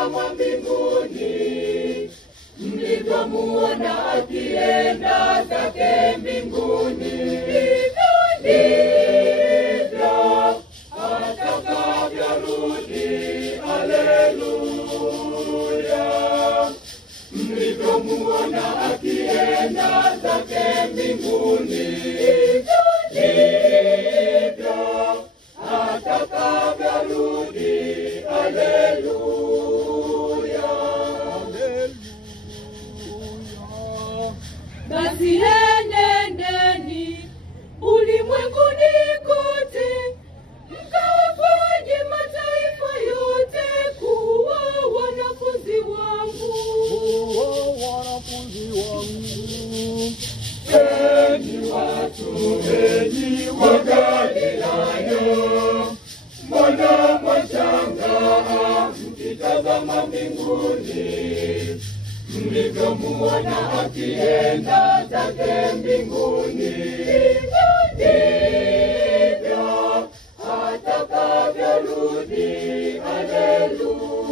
mkitazama mbinguni, mlivyomuona akienda zake mbinguni, ndivyo atakavyorudi. Haleluya! Mlivyomuona akienda zake mbinguni, ndivyo atakavyorudi. Haleluya! Basi enendeni ulimwenguni kote, mkawafanye mataifa yote kuwa wanafunzi wangu. Enyi watu, enyi wa Galilaya, mbona mwashangaa mkitazama mbinguni, mlivyomuona akienda zake mbinguni, ndivyo atakavyorudi. Haleluya!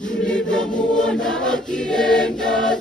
Mlivyomuona akienda